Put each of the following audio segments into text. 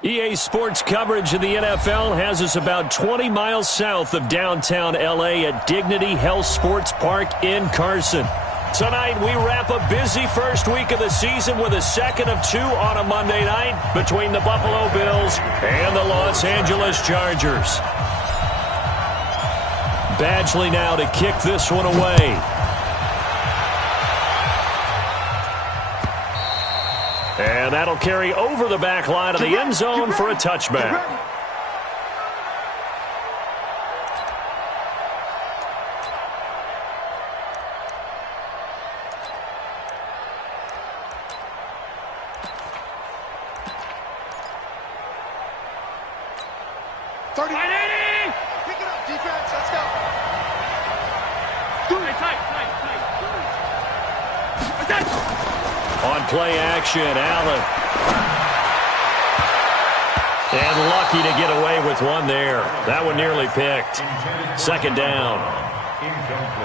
EA Sports coverage of the NFL has us about 20 miles south of downtown L.A. at Dignity Health Sports Park in Carson. Tonight, we wrap a busy first week of the season with a second of two on a Monday night between the Buffalo Bills and the Los Angeles Chargers. Badgley now to kick this one away. And that'll carry over the back line of the end zone for a touchback. Pick it up, defense. Let's go. On play action, Allen. And lucky to get away with one there. That one nearly picked. Second down.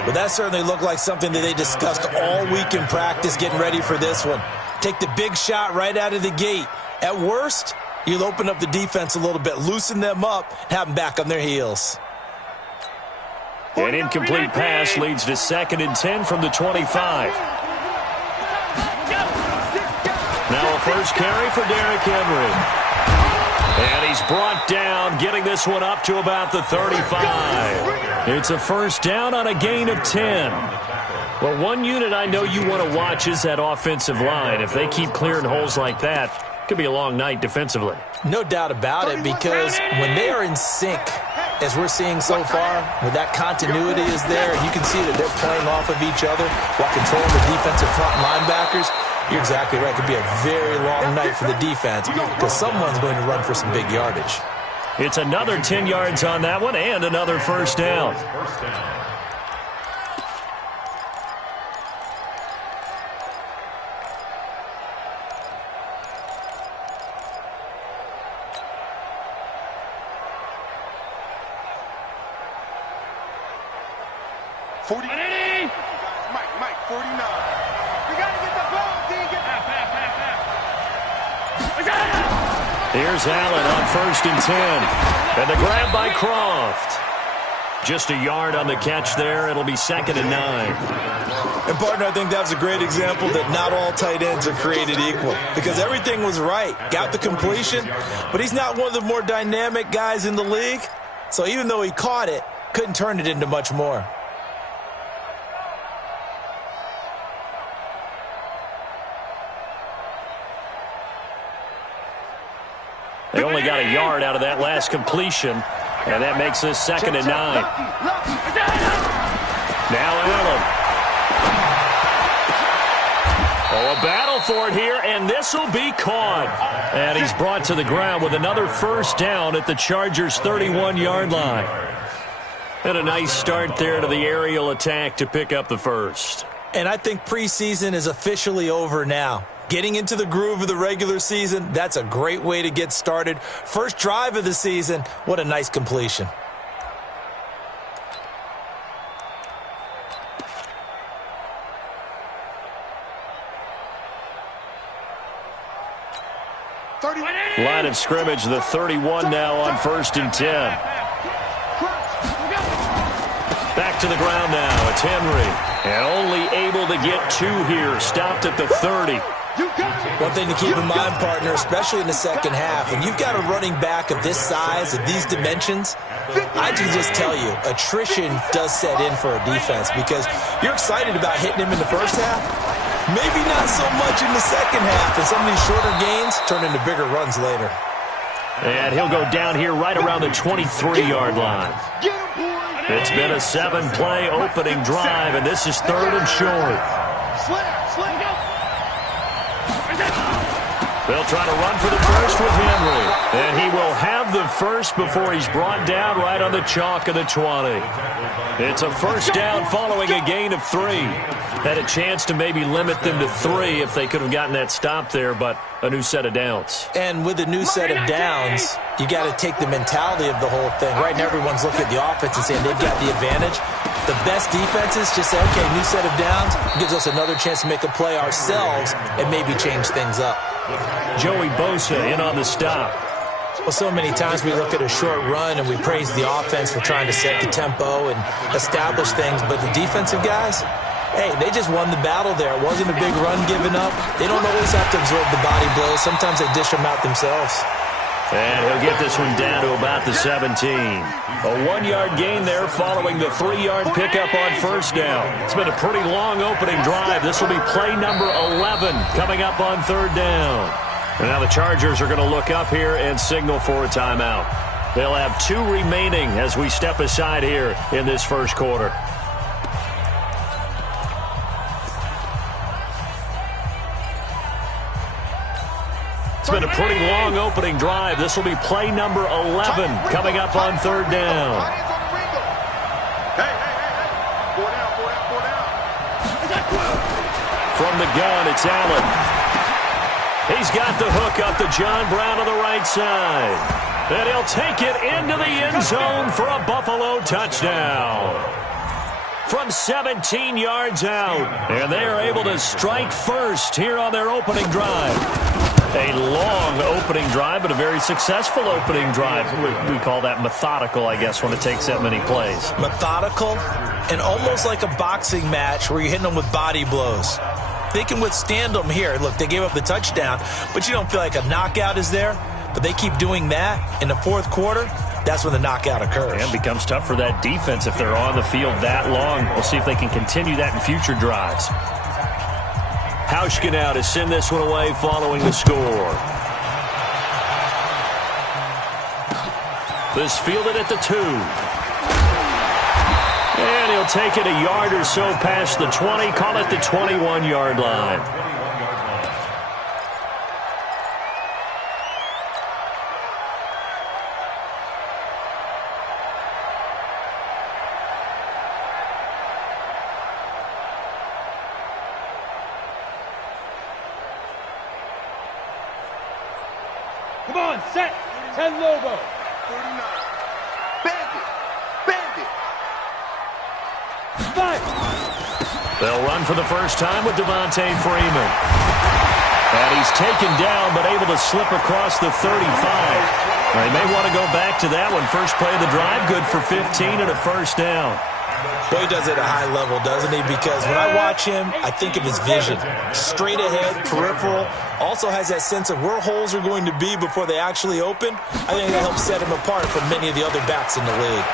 Well, that certainly looked like something that they discussed all week in practice getting ready for this one. Take the big shot right out of the gate. At worst, you'll open up the defense a little bit, loosen them up, have them back on their heels. An incomplete pass leads to 2nd and 10 from the 25. Now a first carry for Derrick Henry. And he's brought down, getting this one up to about the 35. It's a first down on a gain of 10. Well, one unit I know you want to watch is that offensive line. If they keep clearing holes like that, it could be a long night defensively. No doubt about it, because when they are in sync, as we're seeing so far, when that continuity is there, you can see that they're playing off of each other while controlling the defensive front linebackers. You're exactly right. It could be a very long night for the defense because someone's going to run for some big yardage. It's another 10 yards on that one and another first down. Mike, 49. We got to get the ball, D. Here's Allen on 1st and 10. And the grab by Croft. Just a yard on the catch there. It'll be 2nd and 9. And, partner, I think that's a great example that not all tight ends are created equal because everything was right. Got the completion, but he's not one of the more dynamic guys in the league. So even though he caught it, couldn't turn it into much more. They only got a yard out of that last completion, and that makes this 2nd and 9. Now Allen. Oh, a battle for it here, and this will be caught. And he's brought to the ground with another first down at the Chargers' 31-yard line. And a nice start there to the aerial attack to pick up the first. And I think preseason is officially over now. Getting into the groove of the regular season, that's a great way to get started. First drive of the season, what a nice completion. Line of scrimmage, the 31 now on 1st and 10. Back to the ground now. It's Henry. And only able to get 2 here. Stopped at the 30. One thing to keep in mind, partner, especially in the second half, when you've got a running back of this size, of these dimensions, I can just tell you, attrition does set in for a defense because you're excited about hitting him in the first half. Maybe not so much in the second half, and some of these shorter gains turn into bigger runs later. And he'll go down here right around the 23-yard line. It's been a 7-play opening drive, and this is 3rd and short. They'll try to run for the first with Henry. And he will have the first before he's brought down right on the chalk of the 20. It's a first down following a gain of 3. Had a chance to maybe limit them to 3 if they could have gotten that stop there, but a new set of downs. And with a new set of downs, you got to take the mentality of the whole thing. Right now, everyone's looking at the offense and saying they've got the advantage. The best defenses just say, okay, new set of downs, gives us another chance to make a play ourselves and maybe change things up. Joey Bosa in on the stop. Well, so many times we look at a short run and we praise the offense for trying to set the tempo and establish things, but the defensive guys, hey, they just won the battle there. It wasn't a big run given up. They don't always have to absorb the body blows. Sometimes they dish them out themselves. And he'll get this one down to about the 17. A 1-yard gain there following the 3-yard pickup on first down. It's been a pretty long opening drive. This will be play number 11 coming up on third down. And now the Chargers are going to look up here and signal for a timeout. They'll have 2 remaining as we step aside here in this first quarter. It's been a pretty long opening drive. This will be play number 11 coming up on third down. From the gun, it's Allen. He's got the hook up to John Brown on the right side. And he'll take it into the end zone for a Buffalo touchdown. From 17 yards out. And they are able to strike first here on their opening drive. A long opening drive, but a very successful opening drive. We call that methodical, I guess, when it takes that many plays. Methodical and almost like a boxing match where you're hitting them with body blows. They can withstand them here. Look, they gave up the touchdown, but you don't feel like a knockout is there. But they keep doing that in the fourth quarter. That's when the knockout occurs. And it becomes tough for that defense if they're on the field that long. We'll see if they can continue that in future drives. Hauschka now to send this one away following the score. This fielded at the 2. And he'll take it a yard or so past the 20, call it the 21-yard line. Come on, set. 10 Lobo. 49. Bandit. Bandit. 5. They'll run for the first time with Devontae Freeman. And he's taken down, but able to slip across the 35. They may want to go back to that one. First play of the drive, good for 15 and a first down. Well, he does it at a high level, doesn't he? Because when I watch him, I think of his vision. Straight ahead, peripheral. Also has that sense of where holes are going to be before they actually open. I think that helps set him apart from many of the other backs in the league.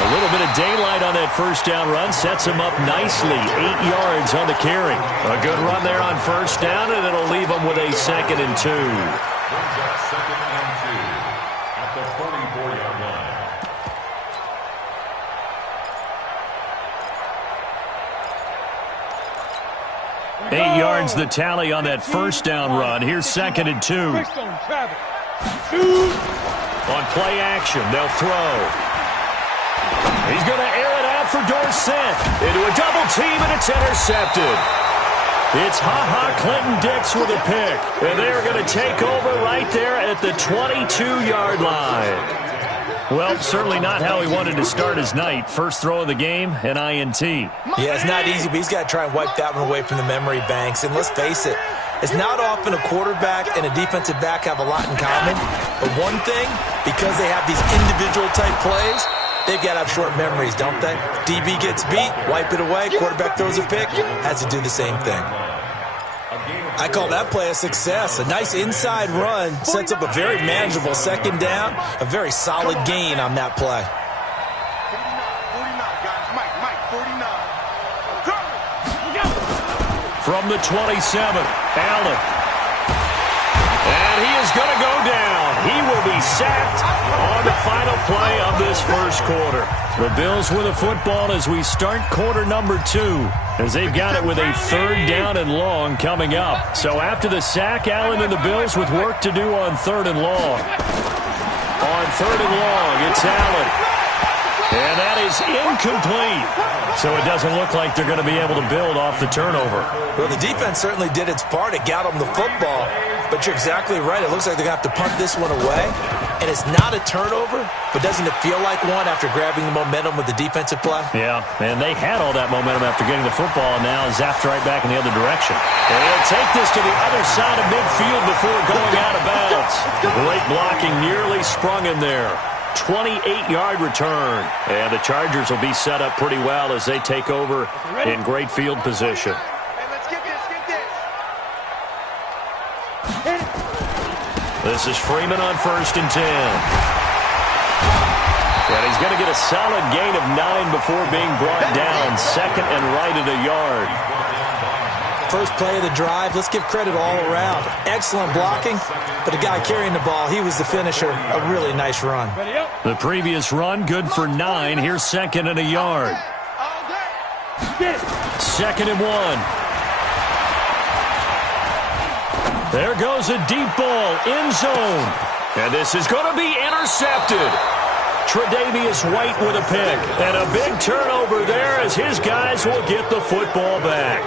A little bit of daylight on that first down run sets him up nicely. 8 yards on the carry. A good run there on first down, and it'll leave him with a 2nd and 2. Second and 2 at the 44-yard line. 8 yards the tally on that first down run. Here's 2nd and 2. On play action, they'll throw. He's going to air it out for Dorsett. Into a double team, and it's intercepted. It's Clinton-Dix with a pick. And they're going to take over right there at the 22-yard line. Well, certainly not how he wanted to start his night. First throw of the game, an INT. Yeah, it's not easy, but he's got to try and wipe that one away from the memory banks. And let's face it, it's not often a quarterback and a defensive back have a lot in common. But one thing, because they have these individual type plays, they've got to have short memories, don't they? DB gets beat, wipe it away, quarterback throws a pick, has to do the same thing. I call that play a success. A nice inside run sets up a very manageable 2nd down. A very solid gain on that play. 49, guys. Mike, 49. From the 27, Allen. And he is going to go down. He will be sacked on the final play of this first quarter. The Bills with a football as we start quarter number 2, as they've got it with a 3rd down and long coming up. So after the sack, Allen and the Bills with work to do on 3rd and long. On 3rd and long, it's Allen. And that is incomplete. So it doesn't look like they're going to be able to build off the turnover. Well, the defense certainly did its part. It got them the football. But you're exactly right. It looks like they're going to have to punt this one away. And it's not a turnover, but doesn't it feel like one after grabbing the momentum with the defensive play? Yeah, and they had all that momentum after getting the football, and now zapped right back in the other direction. And he'll take this to the other side of midfield before going out of bounds. Great blocking, nearly sprung in there. 28-yard return. And the Chargers will be set up pretty well as they take over in great field position. This is Freeman on 1st and 10. And he's going to get a solid gain of 9 before being brought down. 2nd and right at a yard. First play of the drive, let's give credit all around. Excellent blocking, but the guy carrying the ball, he was the finisher. A really nice run. The previous run, good for 9. Here's 2nd and a yard. 2nd and 1. There goes a deep ball, end zone. And this is going to be intercepted. Tre'Davious White with a pick. And a big turnover there as his guys will get the football back.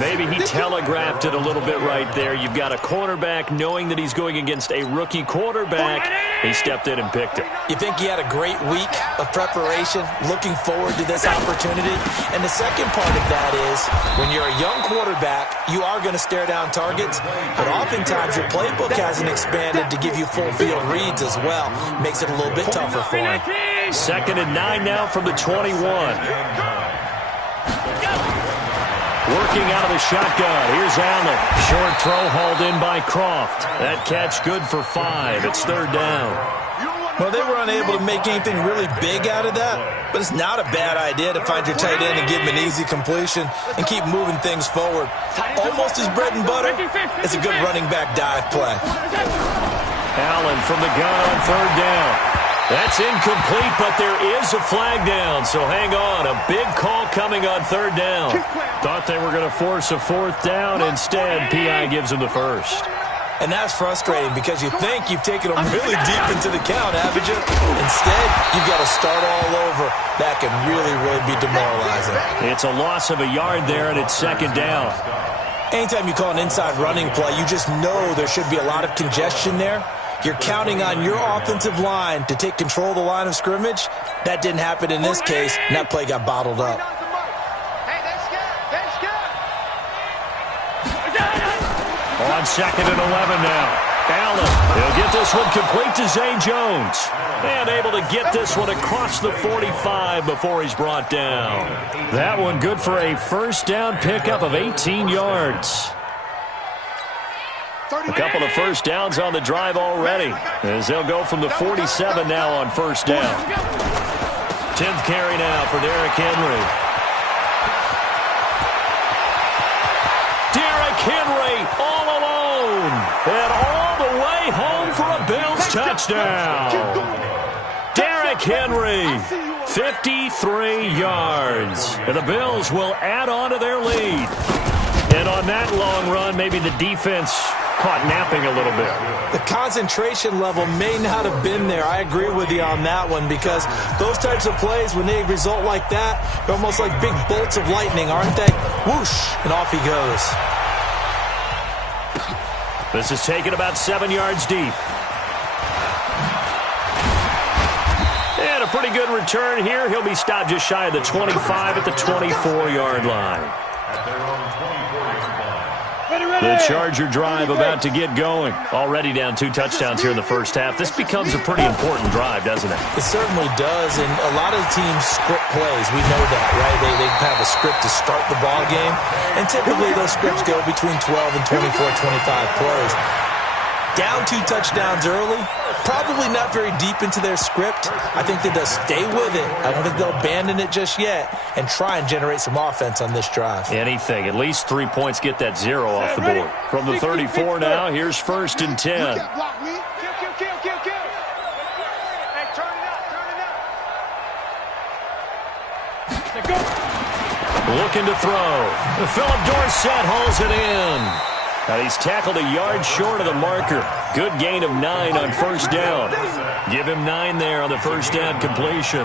Maybe he telegraphed it a little bit right there. You've got a cornerback knowing that he's going against a rookie quarterback. He stepped in and picked it. You think he had a great week of preparation, looking forward to this opportunity? And the second part of that is, when you're a young quarterback, you are going to stare down targets, but oftentimes your playbook hasn't expanded to give you full field reads as well. Makes it a little bit tougher for him. 2nd and 9 now from the 21. Working out of the shotgun. Here's Allen. Short throw hauled in by Croft. That catch good for 5. It's 3rd down. Well, they were unable to make anything really big out of that, but it's not a bad idea to find your tight end and give him an easy completion and keep moving things forward. Almost his bread and butter. It's a good running back dive play. Allen from the gun on 3rd down. That's incomplete, but there is a flag down, so hang on. A big call coming on 3rd down. Thought they were going to force a 4th down. Instead, P.I. gives them the 1st. And that's frustrating because you think you've taken them really deep into the count, haven't you? Instead, you've got to start all over. That can really, really be demoralizing. It's a loss of a yard there, and it's 2nd down. Anytime you call an inside running play, you just know there should be a lot of congestion there. You're counting on your offensive line to take control of the line of scrimmage. That didn't happen in this case, and that play got bottled up. On 2nd and 11 now. Allen, he'll get this one complete to Zay Jones. And able to get this one across the 45 before he's brought down. That one good for a 1st down pickup of 18 yards. A couple of 1st downs on the drive already, as they'll go from the 47 now on 1st down. 10th carry now for Derrick Henry. Derrick Henry all alone, and all the way home for a Bills touchdown. Derrick Henry, 53 yards, and the Bills will add on to their lead. And on that long run, maybe the defense caught napping a little bit. The concentration level may not have been there. I agree with you on that one, because those types of plays, when they result like that, they're almost like big bolts of lightning, aren't they? Whoosh, and off he goes. This is taken about 7 yards deep. And a pretty good return here. He'll be stopped just shy of the 25 at the 24-yard line. The Charger drive about to get going. Already down 2 touchdowns here in the 1st half. This becomes a pretty important drive, doesn't it? It certainly does, and a lot of teams script plays. We know that, right? They have a script to start the ball game, and typically those scripts go between 12 and 24, 25 plays. Down 2 touchdowns early, probably not very deep into their script. I think that they'll stay with it. I don't think they'll abandon it just yet and try and generate some offense on this drive. Anything. At least 3 points, get that 0 off the board. From the 34 now, here's 1st and 10. Looking to throw. Philip Dorsett hauls it in. Now he's tackled a yard short of the marker. Good gain of 9 on 1st down. Give him 9 there on the 1st down completion.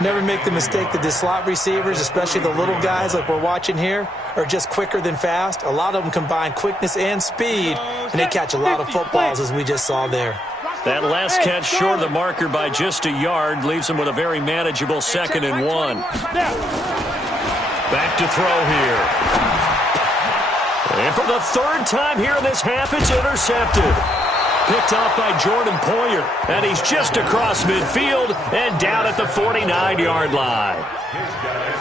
Never make the mistake that the slot receivers, especially the little guys like we're watching here, are just quicker than fast. A lot of them combine quickness and speed, and they catch a lot of footballs, as we just saw there. That last catch short of the marker by just a yard leaves him with a very manageable 2nd and 1. Back to throw here. And for the 3rd time here in this half, it's intercepted. Picked off by Jordan Poyer. And he's just across midfield and down at the 49-yard line.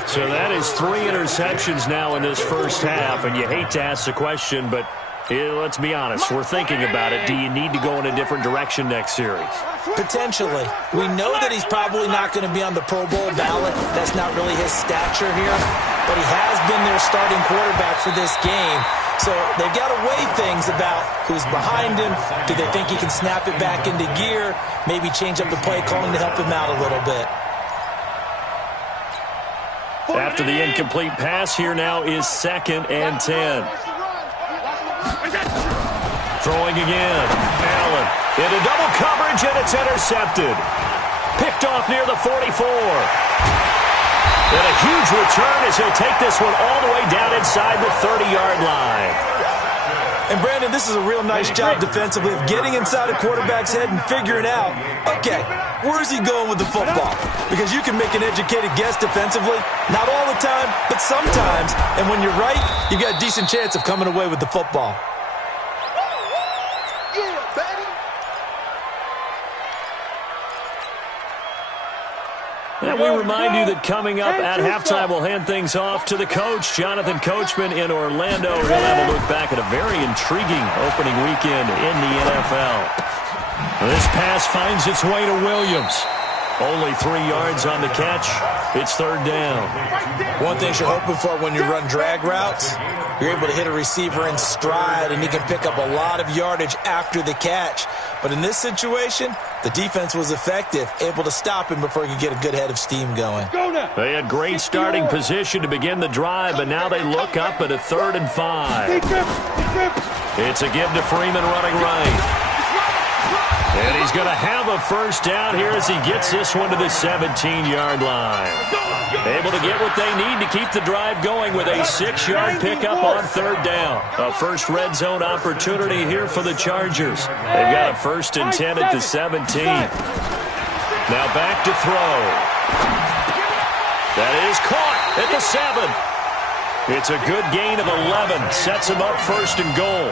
So that is 3 interceptions now in this first half. And you hate to ask the question, but let's be honest. We're thinking about it. Do you need to go in a different direction next series? Potentially. We know that he's probably not going to be on the Pro Bowl ballot. That's not really his stature here. But he has been their starting quarterback for this game. So they've got to weigh things about who's behind him. Do they think he can snap it back into gear? Maybe change up the play calling to help him out a little bit. After the incomplete pass, here now is 2nd and 10. Throwing again. Allen into double coverage, and it's intercepted. Picked off near the 44. And a huge return as he'll take this one all the way down inside the 30-yard line. And, Brandon, this is a real nice job defensively of getting inside a quarterback's head and figuring out, okay, where's he going with the football? Because you can make an educated guess defensively. Not all the time, but sometimes. And when you're right, you've got a decent chance of coming away with the football. And we remind you that coming up at halftime, we'll hand things off to the coach, Jonathan Coachman in Orlando. He'll have a look back at a very intriguing opening weekend in the NFL. This pass finds its way to Williams. Only 3 yards on the catch. It's 3rd down. One thing you're hoping for when you run drag routes, you're able to hit a receiver in stride, and he can pick up a lot of yardage after the catch. But in this situation, the defense was effective, able to stop him before he could get a good head of steam going. They had great starting position to begin the drive, but now they look up at a 3rd and 5. It's a give to Freeman running right. And he's going to have a 1st down here as he gets this one to the 17-yard line. Able to get what they need to keep the drive going with a 6-yard pickup on 3rd down. A first red zone opportunity here for the Chargers. They've got a 1st and 10 at the 17. Now back to throw. That is caught at the 7. It's a good gain of 11. Sets him up 1st and goal.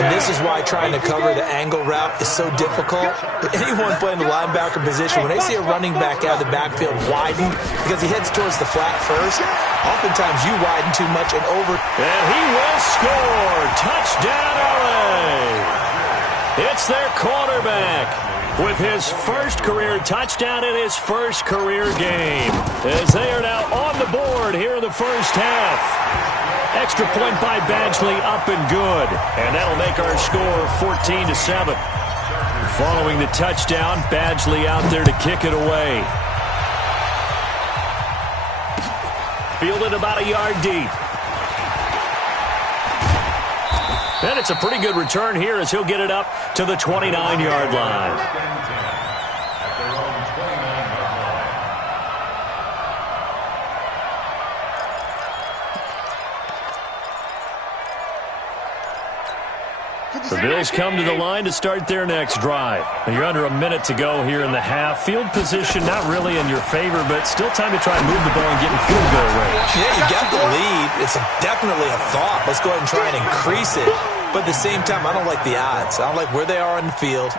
And this is why trying to cover the angle route is so difficult. Anyone playing the linebacker position, when they see a running back out of the backfield widen because he heads towards the flat first, oftentimes you widen too much and over. And he will score. Touchdown, LA. It's their quarterback with his 1st career touchdown in his 1st career game, as they are now on the board here in the first half. Extra point by Badgley, up and good. And that'll make our score 14-7. Following the touchdown, Badgley out there to kick it away. Fielded about a yard deep. And it's a pretty good return here as he'll get it up to the 29-yard line. The Bills come to the line to start their next drive. And you're under a minute to go here in the half. Field position not really in your favor, but still time to try and move the ball and get in field goal range. Yeah, you got the lead. It's definitely a thought. Let's go ahead and try and increase it. But at the same time, I don't like the odds. I don't like where they are on the field.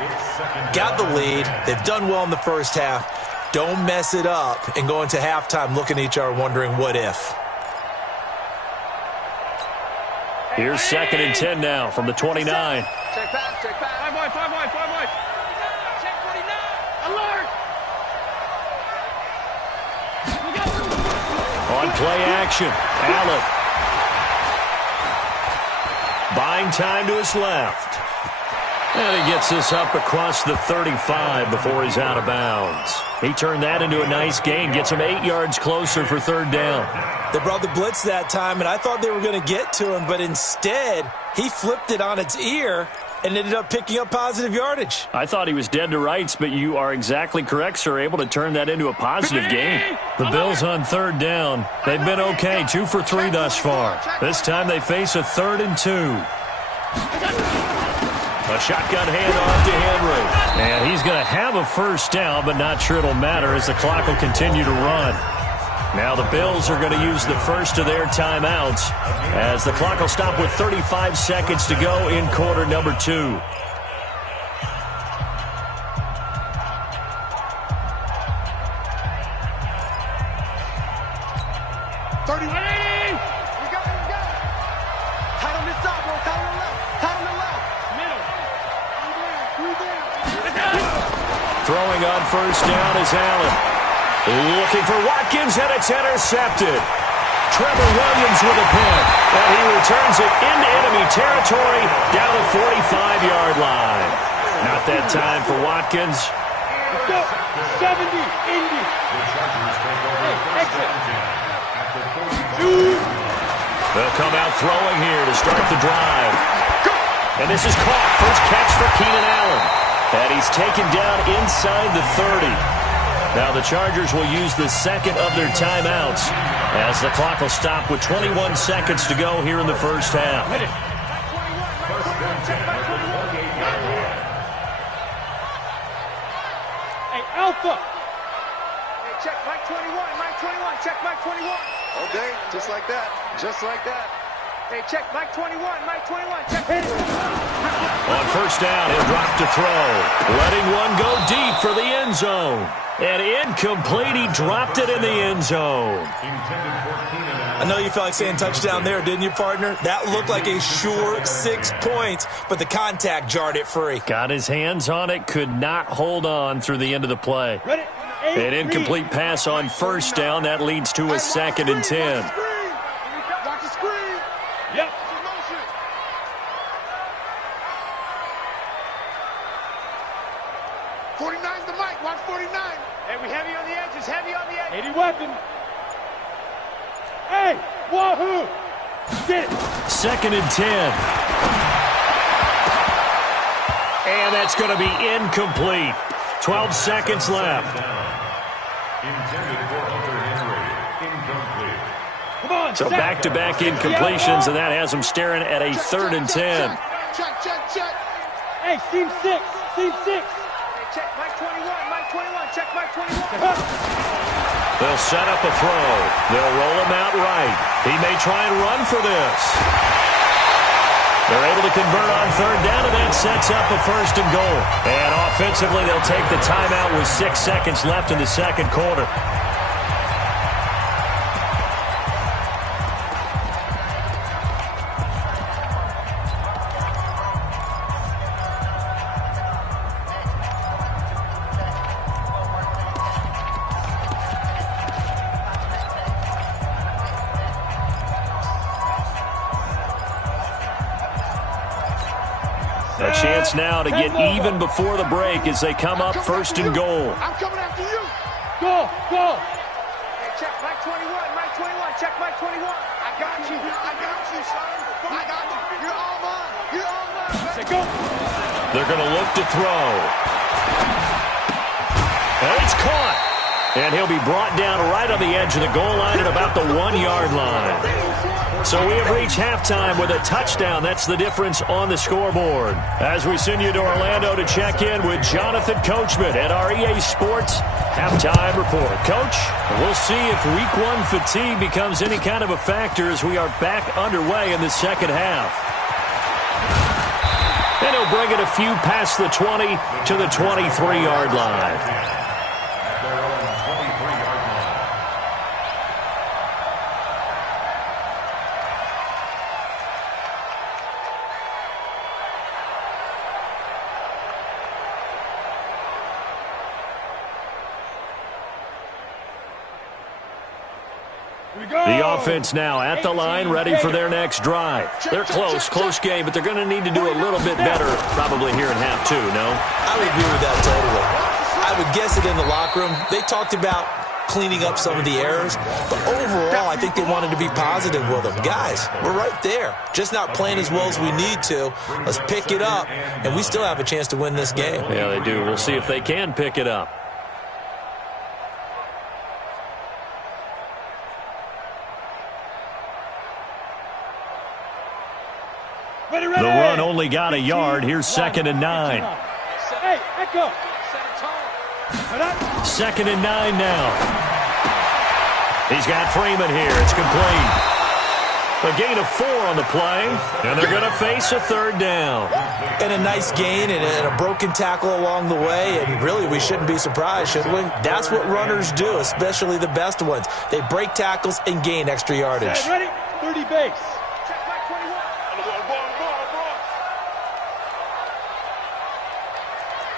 Got the lead. They've done well in the first half. Don't mess it up and go into halftime looking at each other wondering what if. Here's 2nd and 10 now from the 29. Check back, check back. 5 wide, 5 wide, 5 wide. Check 49. Alert! On play action, Allen. Buying time to his left. And he gets this up across the 35 before he's out of bounds. He turned that into a nice gain, gets him 8 yards closer for 3rd down. They brought the blitz that time, and I thought they were going to get to him, but instead, he flipped it on its ear and ended up picking up positive yardage. I thought he was dead to rights, but you are exactly correct, sir, able to turn that into a positive gain. The Bills on 3rd down. They've been okay, 2 for 3 thus far. This time they face a 3rd and 2. A shotgun handoff to Henry. And he's going to have a first down, but not sure it'll matter as the clock will continue to run. Now the Bills are going to use the first of their timeouts as the clock will stop with 35 seconds to go in quarter number 2. Throwing on first down is Allen. Looking for Watkins, and it's intercepted. Trevor Williams with a pick, and he returns it into enemy territory down the 45-yard line. Not that time for Watkins. Let's go. 70, Indy. They'll come out throwing here to start the drive. And this is caught. First catch for Keenan Allen. And he's taken down inside the 30. Now the Chargers will use the second of their timeouts as the clock will stop with 21 seconds to go here in the first half. Hey, Alpha. Hey, check Mike 21, Mike 21, check Mike 21. Okay, just like that, just like that. Hey, check Mike 21, Mike 21, check. Hit it. On first down, he'll drop to throw. Letting one go deep for the end zone. And incomplete, he dropped it in the end zone. I know you felt like saying touchdown there, didn't you, partner? That looked like a sure 6 points, but the contact jarred it free. Got his hands on it, could not hold on through the end of the play. Ready? An incomplete pass on first down. That leads to a 2nd and 10. Watch the screen. Yep. 49's the mic. Watch 49. Hey, we heavy on the edges. Heavy on the edges. 80 weapon. Hey, wahoo. Get it. 2nd and 10. And that's going to be incomplete. 12 seconds left. Intended for Hunter Henry. Incomplete. Come on. So back-to-back incompletions, and that has them staring at a 3rd and 10. Check. Hey, seam 6. Seam 6. Hey, check Mike 21. Mike 21. Check Mike 21. They'll set up a throw. They'll roll him out right. He may try and run for this. They're able to convert on 3rd down, and that sets up a 1st and goal. And offensively, they'll take the timeout with 6 seconds left in the second quarter. A chance now to get even before the break as they come up 1st and goal. I'm coming after you. Go. Hey, check Mike 21. Mike 21. Check Mike 21. I got you, son. I got you. You're all mine. Say go. They're going to look to throw. And it's caught. And he'll be brought down right on the edge of the goal line at about the 1-yard line. So we have reached halftime with a touchdown. That's the difference on the scoreboard. As we send you to Orlando to check in with Jonathan Coachman at our EA Sports Halftime Report. Coach, we'll see if Week 1 fatigue becomes any kind of a factor as we are back underway in the second half. And he'll bring it a few past the 20 to the 23-yard line. The offense now at the line, ready for their next drive. They're close game, but they're going to need to do a little bit better probably here in half 2, no? I would agree with that totally. I would guess it in the locker room. They talked about cleaning up some of the errors, but overall, I think they wanted to be positive with them. Guys, we're right there. Just not playing as well as we need to. Let's pick it up, and we still have a chance to win this game. Yeah, they do. We'll see if they can pick it up. Ready. The run only got a yard. Here's 2nd and 9. Hey, echo. 2nd and 9 now. He's got Freeman here. It's complete. A gain of 4 on the play, and they're going to face a 3rd down. And a nice gain and a broken tackle along the way, and really we shouldn't be surprised, should we? That's what runners do, especially the best ones. They break tackles and gain extra yardage. Ready? 30 base.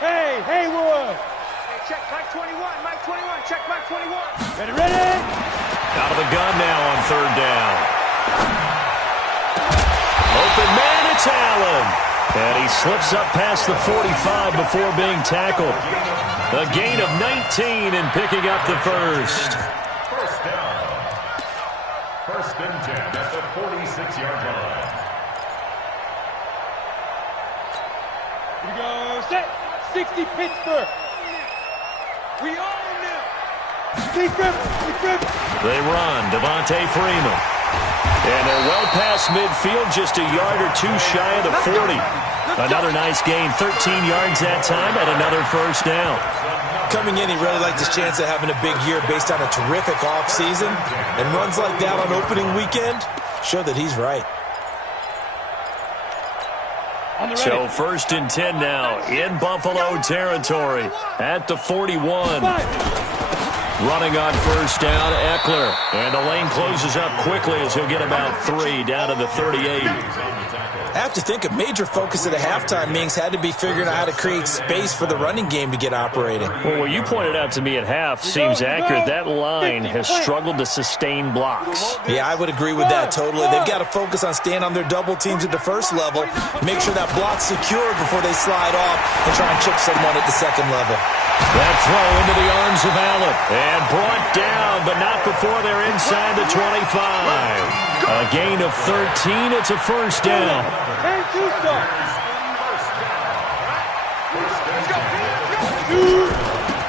Hey, Haywood. Check Mike 21, Mike 21, check Mike 21. Ready? Out of the gun now on 3rd down. Open man, it's Allen. And he slips up past the 45 before being tackled. A gain of 19 and picking up the first. First down. 1st and 10 at the 46-yard line. Here we go. Set. 60 Pittsburgh. We own them. They run. Devontae Freeman. And they're well past midfield, just a yard or 2 shy of the 40. Another nice gain, 13 yards that time, and another first down. Coming in, he really liked his chance of having a big year based on a terrific offseason. And runs like that on opening weekend show that he's right. So 1st and 10 now in Buffalo territory at the 41. Running on 1st down, Eckler. And the lane closes up quickly as he'll get about 3 down to the 38. I have to think a major focus of the halftime meetings had to be figuring out how to create space for the running game to get operating. Well, what you pointed out to me at half seems accurate. That line has struggled to sustain blocks. Yeah, I would agree with that totally. They've got to focus on staying on their double teams at the first level, make sure that block's secure before they slide off and try and chip someone at the second level. That throw into the arms of Allen. And brought down, but not before they're inside the 25. A gain of 13. It's a first down. And 2 starts.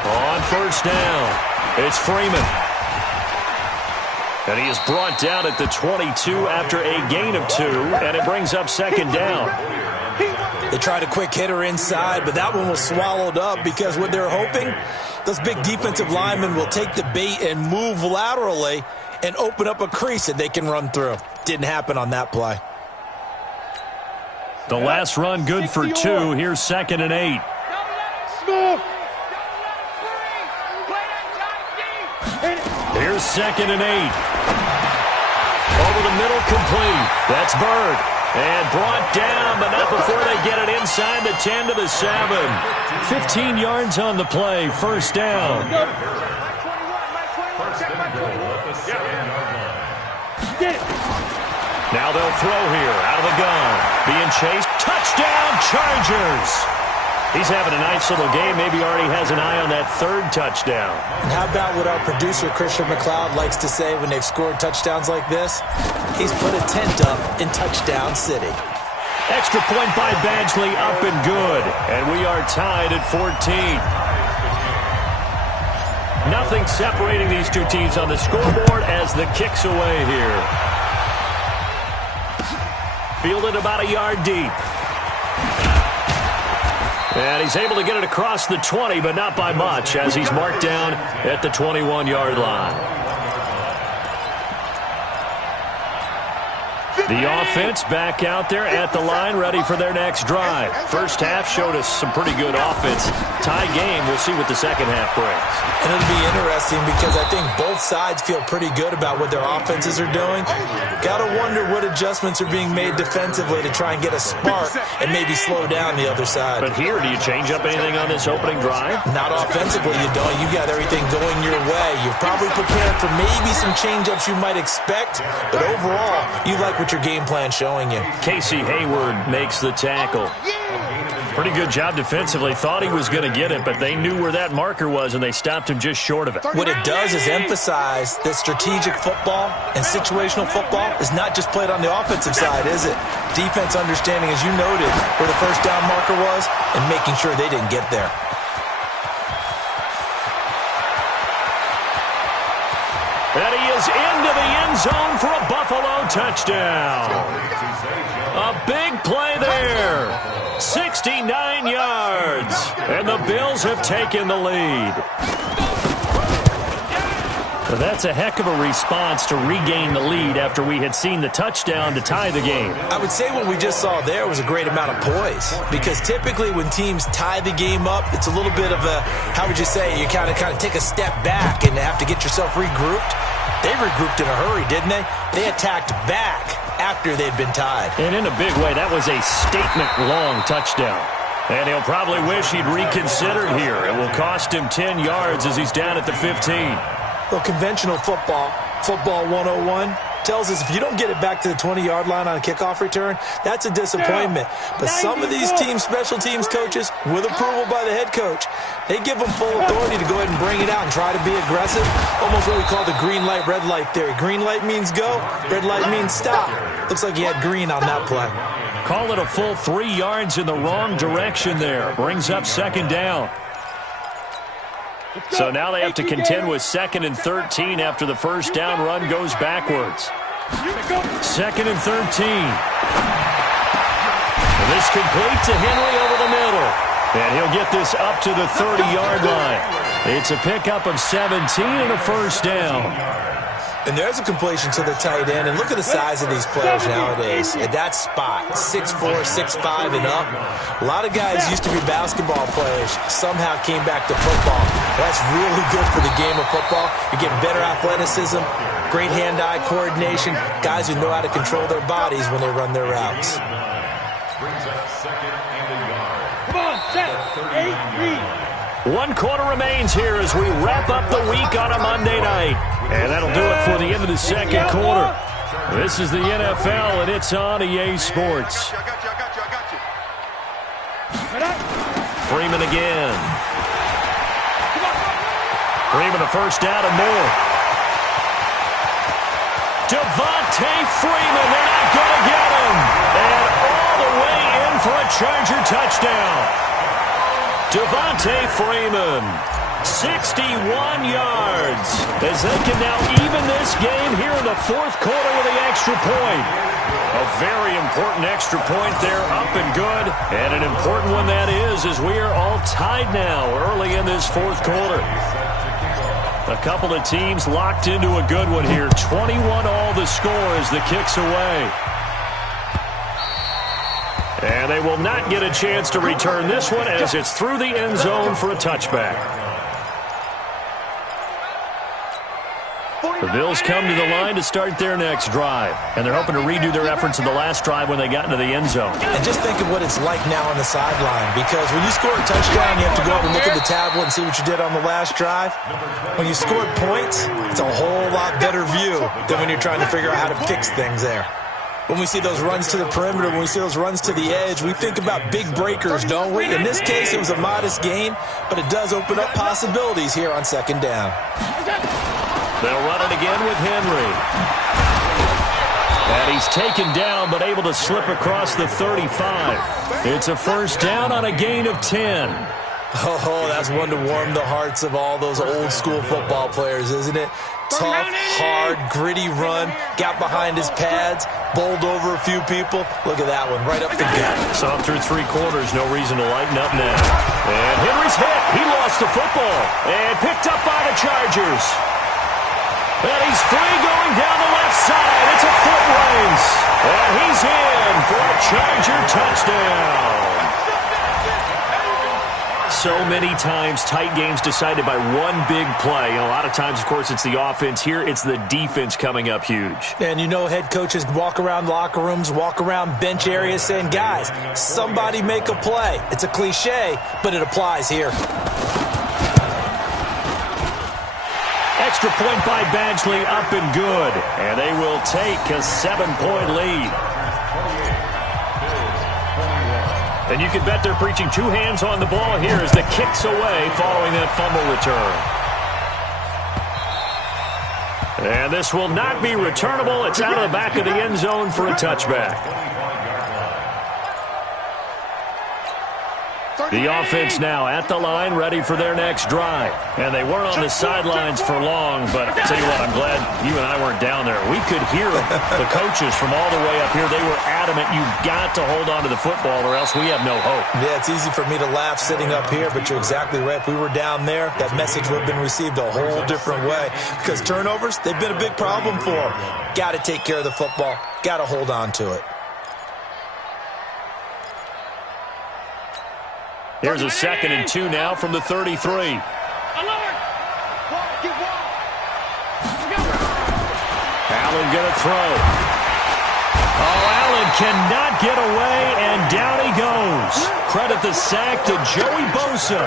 On 1st down, it's Freeman. And he is brought down at the 22 after a gain of 2, and it brings up 2nd down. They tried a quick hitter inside, but that one was swallowed up because what they're hoping, those big defensive linemen will take the bait and move laterally and open up a crease that they can run through. Didn't happen on that play. The last run good for 2. Here's 2nd and 8. Here's 2nd and 8. Over the middle, complete. That's Bird. And brought down, but not before they get it inside the 10 to the 7. 15 yards on the play. First down. Now they'll throw here out of the gun. Being chased. Touchdown, Chargers. He's having a nice little game. Maybe already has an eye on that 3rd touchdown. And how about what our producer, Christian McLeod, likes to say when they've scored touchdowns like this? He's put a tent up in Touchdown City. Extra point by Badgley, up and good. And we are tied at 14. Nothing separating these two teams on the scoreboard as the kick's away here. Fielded about a yard deep. And he's able to get it across the 20, but not by much, as he's marked down at the 21-yard line. The offense back out there at the line, ready for their next drive. First half showed us some pretty good offense. Tie game, we'll see what the second half brings. And it'll be interesting because I think both sides feel pretty good about what their offenses are doing. Got to wonder what adjustments are being made defensively to try and get a spark and maybe slow down the other side. But here, do you change up anything on this opening drive? Not offensively, you don't. You got everything going your way. You're probably prepared for maybe some change-ups you might expect, but overall, you like what your game plan showing you. Casey Hayward makes the tackle. Pretty good job defensively. Thought he was going to get it, but they knew where that marker was, and they stopped him just short of it. What it does is emphasize that strategic football and situational football is not just played on the offensive side, is it? Defense understanding, as you noted, where the first down marker was and making sure they didn't get there. And he is into the end end zone for a Buffalo touchdown. A big play there. 69 yards. And the Bills have taken the lead. Well, that's a heck of a response to regain the lead after we had seen the touchdown to tie the game. I would say what we just saw there was a great amount of poise, because typically when teams tie the game up, it's a little bit of a, how would you say, you kind of take a step back and have to get yourself regrouped. They regrouped in a hurry, didn't they? They attacked back after they'd been tied. And in a big way, that was a statement-long touchdown. And he'll probably wish he'd reconsidered here. It will cost him 10 yards as he's down at the 15. Well, conventional football 101, tells us if you don't get it back to the 20-yard line on a kickoff return, that's a disappointment. But some of these teams, special teams coaches, with approval by the head coach, they give them full authority to go ahead and bring it out and try to be aggressive. Almost what we call the green light, red light theory. Green light means go, red light means stop. Looks like he had green on that play. Call it a full 3 yards in the wrong direction there. Brings up second down. So now they have to contend with 2nd and 13 after the first down run goes backwards. 2nd and 13. And this complete to Henry over the middle. And he'll get this up to the 30-yard line. It's a pickup of 17 and a first down. And there's a completion to the tight end. And look at the size of these players nowadays. At that spot, 6'4", 6'5", and up. A lot of guys used to be basketball players, somehow came back to football. That's really good for the game of football. You're getting better athleticism, great hand-eye coordination, guys who know how to control their bodies when they run their routes. Brings up 2nd and a yard. Come on, set, 8, read. 1 quarter remains here as we wrap up the week on a Monday night. And that'll do it for the end of the second quarter. This is the NFL, and it's on EA Sports. I got you. Freeman again. Freeman a first down and more. Devontae Freeman, they're not going to get him. And all the way in for a Charger touchdown. Devontae Freeman, 61 yards, as they can now even this game here in the fourth quarter with the extra point. A very important extra point there, up and good, and an important one that is, as we are all tied now early in this fourth quarter. A couple of teams locked into a good one here. 21 all the score as the kick's away. And they will not get a chance to return this one as it's through the end zone for a touchback. The Bills come to the line to start their next drive. And they're hoping to redo their efforts in the last drive when they got into the end zone. And just think of what it's like now on the sideline. Because when you score a touchdown, you have to go up and look at the tablet and see what you did on the last drive. When you scored points, it's a whole lot better view than when you're trying to figure out how to fix things there. When we see those runs to the perimeter, when we see those runs to the edge, we think about big breakers, don't we? In this case, it was a modest gain, but it does open up possibilities here on second down. They'll run it again with Henry. And he's taken down, but able to slip across the 35. It's a first down on a gain of 10. Oh, that's one to warm the hearts of all those old-school football players, isn't it? Tough, hard, gritty run, got behind his pads, bowled over a few people. Look at that one, right up the gut. So up through 3 quarters, no reason to lighten up now. And Henry's hit. He lost the football. And picked up by the Chargers. And he's free going down the left side. It's a foot race. And he's in for a Charger touchdown. So many times, tight games decided by one big play. And a lot of times, of course, it's the offense. Here, it's the defense coming up huge. And you know head coaches walk around locker rooms, walk around bench areas saying, guys, somebody make a play. It's a cliche, but it applies here. Extra point by Badgley, up and good. And they will take a 7-point lead. And you can bet they're preaching 2 hands on the ball here as the kick's away following that fumble return. And this will not be returnable. It's out of the back of the end zone for a touchback. The offense now at the line, ready for their next drive. And they weren't on the sidelines for long, but I'll tell you what, I'm glad you and I weren't down there. We could hear the coaches from all the way up here. They were adamant, you've got to hold on to the football or else we have no hope. Yeah, it's easy for me to laugh sitting up here, but you're exactly right. If we were down there, that message would have been received a whole different way. Because turnovers, they've been a big problem for them. Got to take care of the football. Got to hold on to it. Here's a 2nd and 2 now from the 33. Alert! Allen going to throw. Oh, Allen cannot get away, and down he goes. Credit the sack to Joey Bosa.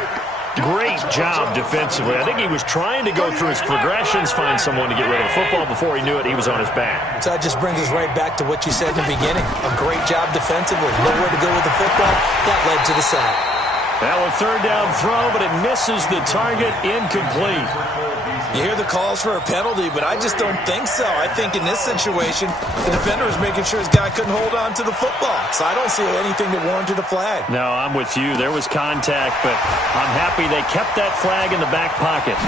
Great job defensively. I think he was trying to go through his progressions, find someone to get rid of the football. Before he knew it, he was on his back. So that just brings us right back to what you said in the beginning. A great job defensively. Nowhere to go with the football. That led to the sack. Now a 3rd down throw, but it misses the target, incomplete. You hear the calls for a penalty, but I just don't think so. I think in this situation, the defender is making sure his guy couldn't hold on to the football. So I don't see anything that warranted a flag. No, I'm with you. There was contact, but I'm happy they kept that flag in the back pocket.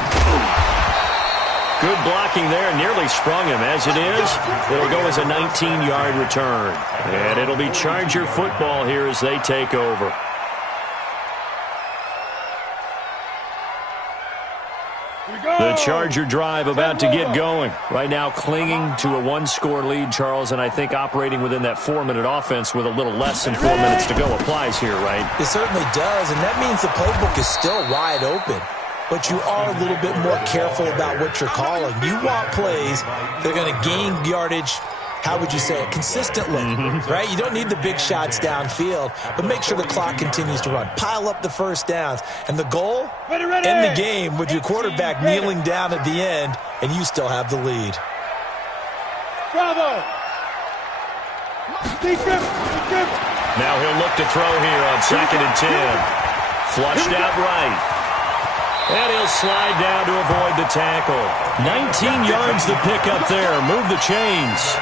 Good blocking there, nearly sprung him. As it is, it'll go as a 19-yard return. And it'll be Charger football here as they take over. The Charger drive about to get going. Right now clinging to a 1-score lead, Charles, and I think operating within that 4-minute offense with a little less than 4 minutes to go applies here, right? It certainly does, and that means the playbook is still wide open. But you are a little bit more careful about what you're calling. You want plays that are going to gain yardage, how would you say it, consistently, right? You don't need the big shots downfield, but make sure the clock continues to run. Pile up the first downs. And the goal, end the game with your quarterback kneeling down at the end, and you still have the lead. Bravo! Now he'll look to throw here on 2nd and 10. Flushed out right. And he'll slide down to avoid the tackle. 19 yards to pick up there. Move the chains.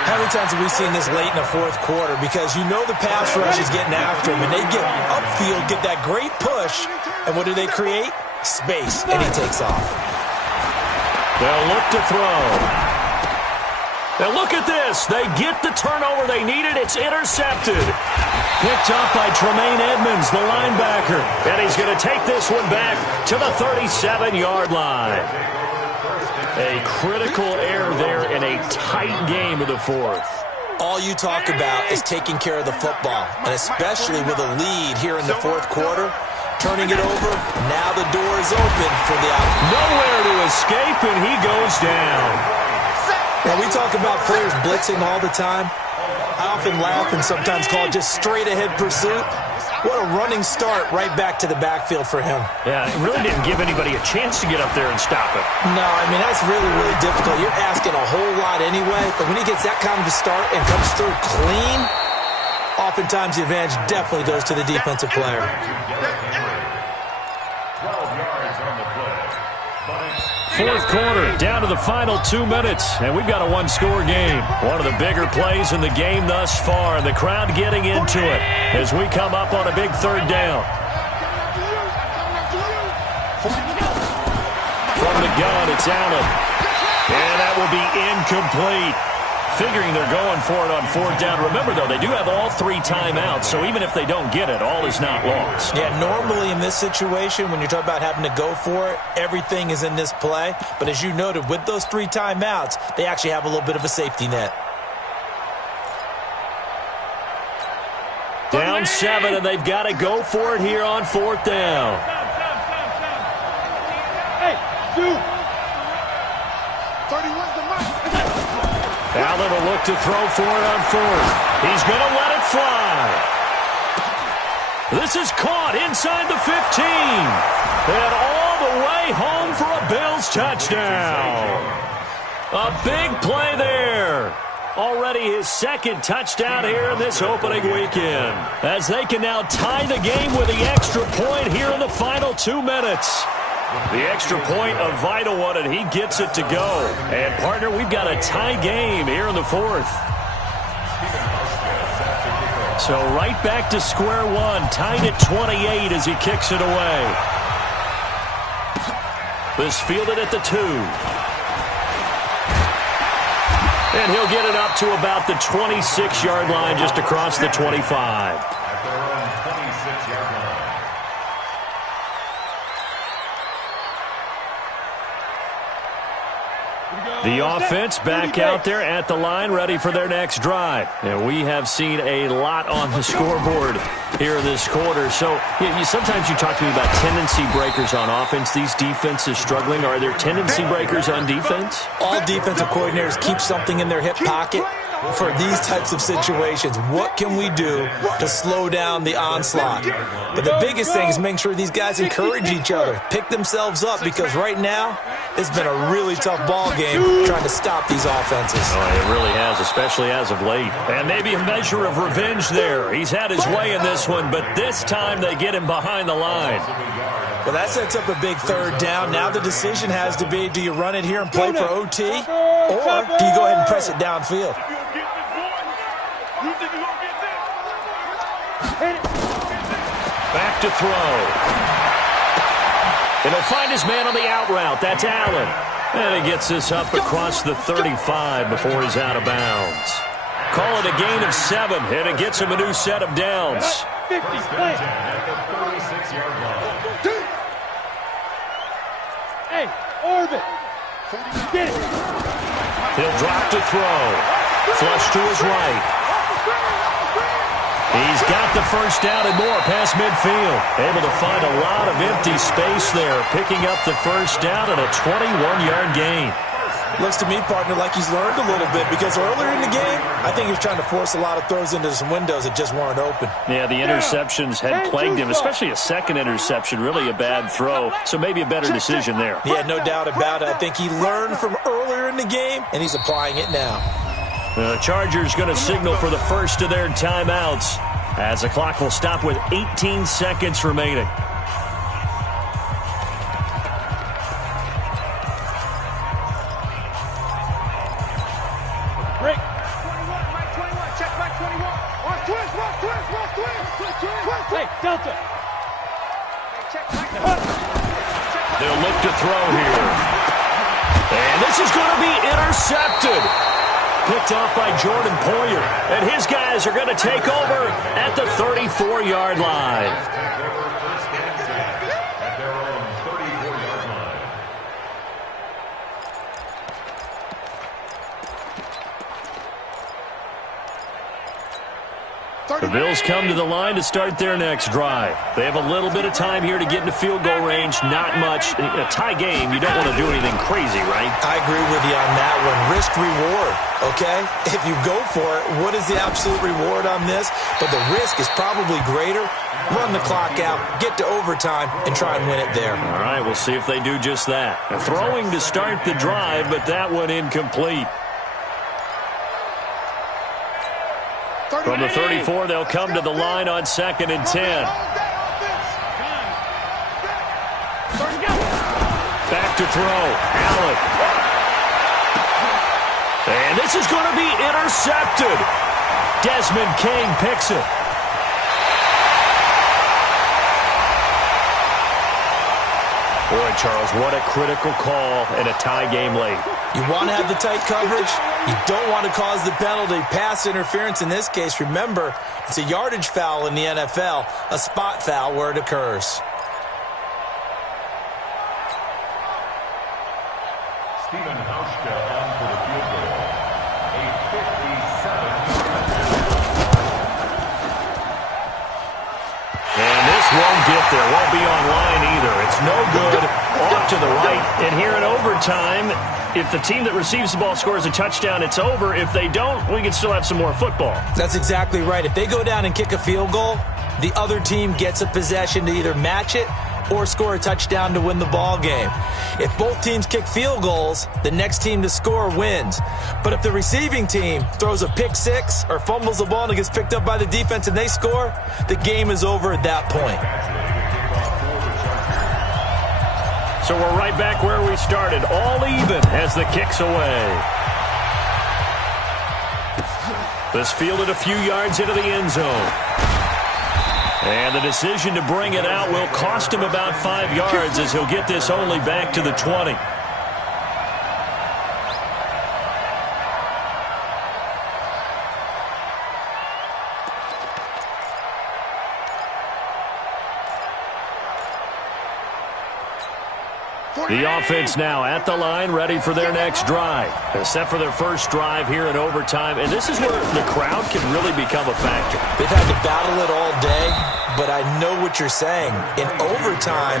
How many times have we seen this late in the 4th quarter? Because you know the pass rush is getting after him, and they get upfield, get that great push, and what do they create? Space, and he takes off. They'll look to throw. Now look at this. They get the turnover they needed. It's intercepted. Picked up by Tremaine Edmonds, the linebacker. And he's going to take this one back to the 37-yard line. A critical error there in a tight game of the 4th. All you talk about is taking care of the football, and especially with a lead here in the 4th quarter, turning it over, now the door is open for the out. Nowhere to escape, and he goes down. Now, we talk about players blitzing all the time. I often laugh and sometimes call it just straight-ahead pursuit. What a running start right back to the backfield for him. Yeah, it really didn't give anybody a chance to get up there and stop it. No, I mean, that's really, really difficult. You're asking a whole lot anyway, but when he gets that kind of a start and comes through clean, oftentimes the advantage definitely goes to the defensive player. 12 yards on the play. 4th quarter, down to the final 2 minutes, and we've got a 1-score game. One of the bigger plays in the game thus far, and the crowd getting into it as we come up on a big 3rd down. From the gun, it's Allen. And that will be incomplete. Figuring they're going for it on 4th down. Remember, though, they do have all 3 timeouts, so even if they don't get it, all is not lost. Yeah, normally in this situation, when you're talking about having to go for it, everything is in this play. But as you noted, with those 3 timeouts, they actually have a little bit of a safety net. Down 7, and they've got to go for it here on 4th down. Hey, dude. 31's the mark. Allen will look to throw for it on 4th. He's going to let it fly. This is caught inside the 15. And all the way home for a Bills touchdown. A big play there. Already his 2nd touchdown here in this opening weekend. As they can now tie the game with the extra point here in the final 2 minutes. The extra point, a vital one, and he gets it to go. And, partner, we've got a tie game here in the 4th. So right back to square one, tied at 28 as he kicks it away. This fielded at the 2. And he'll get it up to about the 26-yard line, just across the 25. At their own 26-yard line. The offense back out there at the line, ready for their next drive. And we have seen a lot on the scoreboard here in this quarter. So sometimes you talk to me about tendency breakers on offense. These defenses struggling. Are there tendency breakers on defense? All defensive coordinators keep something in their hip pocket for these types of situations. What can we do to slow down the onslaught? But the biggest thing is making sure these guys encourage each other, pick themselves up, because right now it's been a really tough ball game trying to stop these offenses. Oh, it really has, especially as of late. And maybe a measure of revenge there. He's had his way in this one, but this time they get him behind the line. Well, that sets up a big third down. Now the decision has to be, do you run it here and play for OT, or do you go ahead and press it downfield? Back to throw. And he'll find his man on the out route. That's Allen. And he gets this up across the 35 before he's out of bounds. Call it a gain of 7, and it gets him a new set of downs. 50, play. At the 36-yard line. Hey, orbit. Get it. He'll drop to throw. Flush to his right. He's got the first down and more past midfield. Able to find a lot of empty space there, picking up the first down and a 21-yard gain. Looks to me, partner, like he's learned a little bit, because earlier in the game, I think he was trying to force a lot of throws into some windows that just weren't open. Yeah, the interceptions had plagued him, especially a second interception, really a bad throw. So maybe a better decision there. Yeah, no doubt about it. I think he learned from earlier in the game, and he's applying it now. The Chargers going to signal for the first of their timeouts as the clock will stop with 18 seconds remaining. Break. 21, right 21. Check back 21. Watch twist. Hey, Delta. Hey, check back. They'll look to throw here. And this is going to be intercepted. Picked off by Jordan Poyer. And his guys are going to take over at the 34-yard line. At their own 34-yard line. The Bills come to the line to start their next drive. They have a little bit of time here to get into field goal range. Not much. In a tie game, you don't want to do anything crazy, right? I agree with you on that one. Risk reward, okay? If you go for it, what is the absolute reward on this? But the risk is probably greater. Run the clock out, get to overtime, and try and win it there. All right, we'll see if they do just that. Throwing to start the drive, but that one incomplete. From the 34, they'll come to the line on 2nd and 10. Back to throw. Allen. And this is going to be intercepted. Desmond King picks it. Boy, Charles, what a critical call in a tie game late. You want to have the tight coverage. You don't want to cause the penalty. Pass interference in this case, remember, it's a yardage foul in the NFL, a spot foul where it occurs. Stephen Hauschka on for the field goal. A 57. And this won't get there. Won't be online either. It's no good. Off to the right. And here in overtime, if the team that receives the ball scores a touchdown, it's over. If they don't, we can still have some more football. That's exactly right. If they go down and kick a field goal, the other team gets a possession to either match it or score a touchdown to win the ball game. If both teams kick field goals, the next team to score wins. But if the receiving team throws a pick six or fumbles the ball and it gets picked up by the defense and they score, the game is over at that point. So we're right back where we started, all even as the kick's away. This fielded a few yards into the end zone. And the decision to bring it out will cost him about 5 yards as he'll get this only back to the 20. The offense now at the line, ready for their next drive. Set for their first drive here in overtime. And this is where the crowd can really become a factor. They've had to battle it all day, but I know what you're saying. In overtime,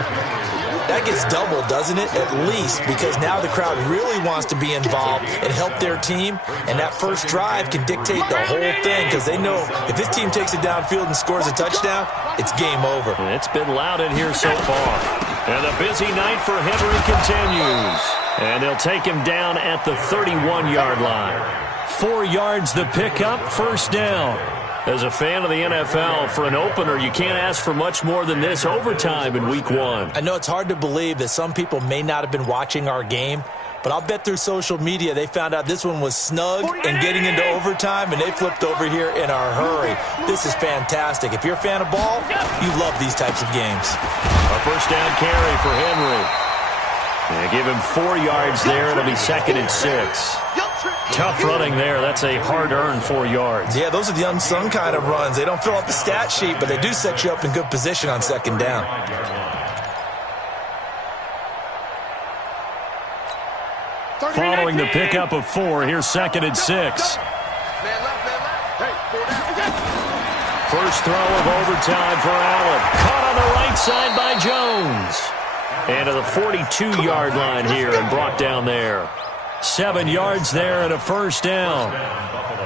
that gets doubled, doesn't it? At least, because now the crowd really wants to be involved and help their team. And that first drive can dictate the whole thing because they know if this team takes it downfield and scores a touchdown, it's game over. And it's been loud in here so far. And the busy night for Henry continues. And they'll take him down at the 31-yard line. 4 yards the pickup, first down. As a fan of the NFL, for an opener, you can't ask for much more than this overtime in Week 1. I know it's hard to believe that some people may not have been watching our game, but I'll bet through social media they found out this one was snug and getting into overtime, and they flipped over here in a hurry. This is fantastic. If you're a fan of ball, you love these types of games. A first down carry for Henry. They give him 4 yards there. It'll be 2nd and 6. Tough running there. That's a hard-earned 4 yards. Yeah, those are the unsung kind of runs. They don't fill up the stat sheet, but they do set you up in good position on 2nd down. Following the pickup of 4, here's 2nd and 6. First throw of overtime for Allen. Caught on the right side by Jones. And to the 42-yard line here and brought down there. 7 yards there and a first down.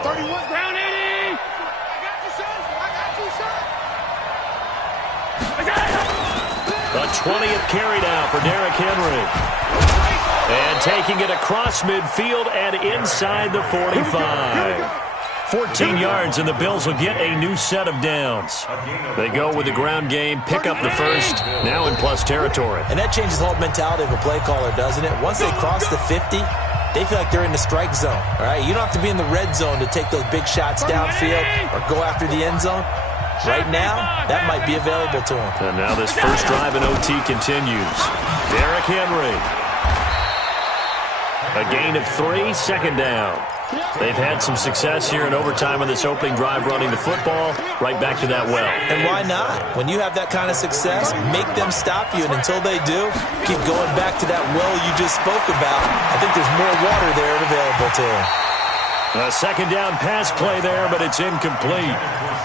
31 ground, Eddie. I got you, son. I got you, son. The 20th carry now for Derrick Henry. And taking it across midfield and inside the 45. 14 yards, and the Bills will get a new set of downs. They go with the ground game, pick up the first, now in plus territory. And that changes the whole mentality of a play caller, doesn't it? Once they cross the 50, they feel like they're in the strike zone. All right, you don't have to be in the red zone to take those big shots downfield or go after the end zone. Right now, that might be available to them. And now this first drive in OT continues. Derrick Henry. A gain of 3, 2nd down. They've had some success here in overtime in this opening drive running the football. Right back to that well. And why not? When you have that kind of success, make them stop you. And until they do, keep going back to that well you just spoke about. I think there's more water there and available to them. A 2nd down pass play there, but it's incomplete.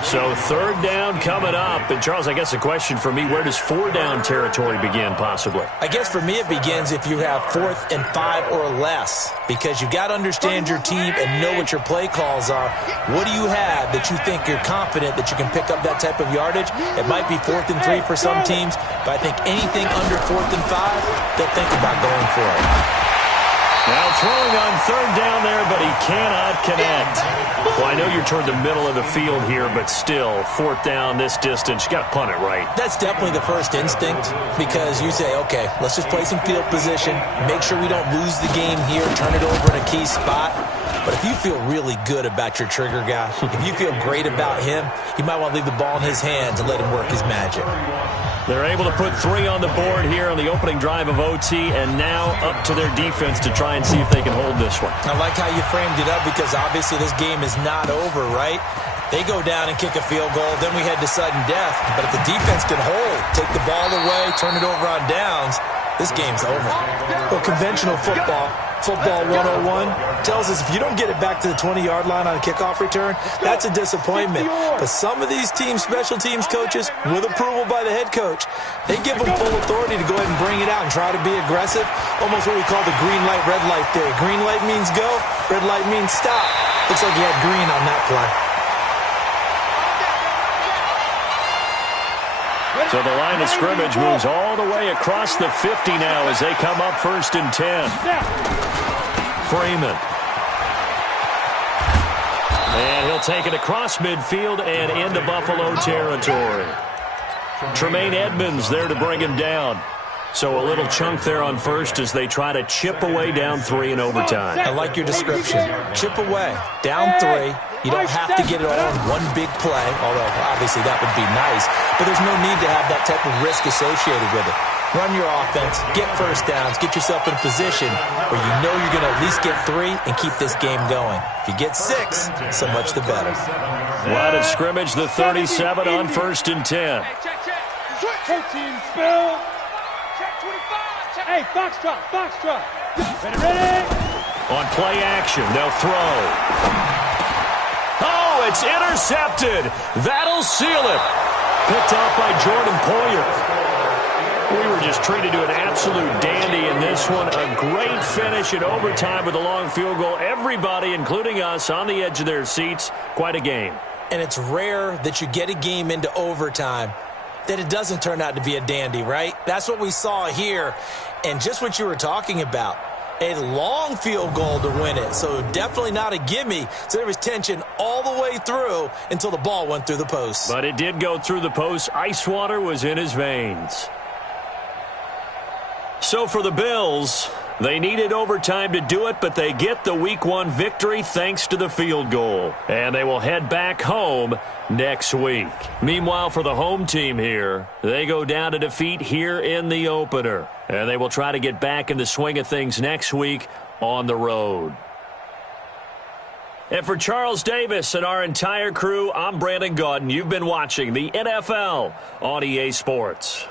So 3rd down coming up. And, Charles, I guess the question for me, where does 4 down territory begin possibly? I guess for me it begins if you have 4th and 5 or less, because you've got to understand your team and know what your play calls are. What do you have that you think you're confident that you can pick up that type of yardage? It might be 4th and 3 for some teams, but I think anything under 4th and 5, they'll think about going for it. Now throwing on 3rd down there, but he cannot connect. Well, I know you're toward the middle of the field here, but still, 4th down this distance, you got to punt it right. That's definitely the first instinct, because you say, okay, let's just play some field position, make sure we don't lose the game here, turn it over in a key spot. But if you feel really good about your trigger guy, if you feel great about him, you might want to leave the ball in his hands and let him work his magic. They're able to put 3 on the board here on the opening drive of OT, and now up to their defense to try and see if they can hold this one. I like how you framed it up, because obviously this game is not over, right? They go down and kick a field goal, then we head to sudden death. But if the defense can hold, take the ball away, turn it over on downs, this game's over. Well, conventional football 101, tells us if you don't get it back to the 20-yard line on a kickoff return, that's a disappointment. But some of these teams, special teams coaches, with approval by the head coach, they give them full authority to go ahead and bring it out and try to be aggressive, almost what we call the green light, red light theory. Green light means go, red light means stop. Looks like he had green on that play. So the line of scrimmage moves all the way across the 50 now as they come up 1st and 10. Freeman. And he'll take it across midfield and into Buffalo territory. Tremaine Edmonds there to bring him down. So a little chunk there on first as they try to chip away down 3 in overtime. I like your description. Chip away, down 3. You don't have to get it all in one big play, although obviously that would be nice, but there's no need to have that type of risk associated with it. Run your offense, get first downs, get yourself in a position where you know you're going to at least get 3 and keep this game going. If you get 6, so much the better. Line of scrimmage, the 37 on 1st and 10. Hey, team, spill. Check 25. Hey, Foxtrot. Ready. On play action, they'll throw. Oh, it's intercepted. That'll seal it. Picked off by Jordan Poyer. We were just treated to an absolute dandy in this one. A great finish in overtime with a long field goal. Everybody, including us, on the edge of their seats. Quite a game. And it's rare that you get a game into overtime that it doesn't turn out to be a dandy, right? That's what we saw here. And just what you were talking about. A long field goal to win it, so definitely not a gimme. So there was tension all the way through until the ball went through the post. But it did go through the post. Ice water was in his veins. So for the Bills, they needed overtime to do it, but they get the Week 1 victory thanks to the field goal. And they will head back home next week. Meanwhile, for the home team here, they go down to defeat here in the opener. And they will try to get back in the swing of things next week on the road. And for Charles Davis and our entire crew, I'm Brandon Gaudin. You've been watching the NFL on EA Sports.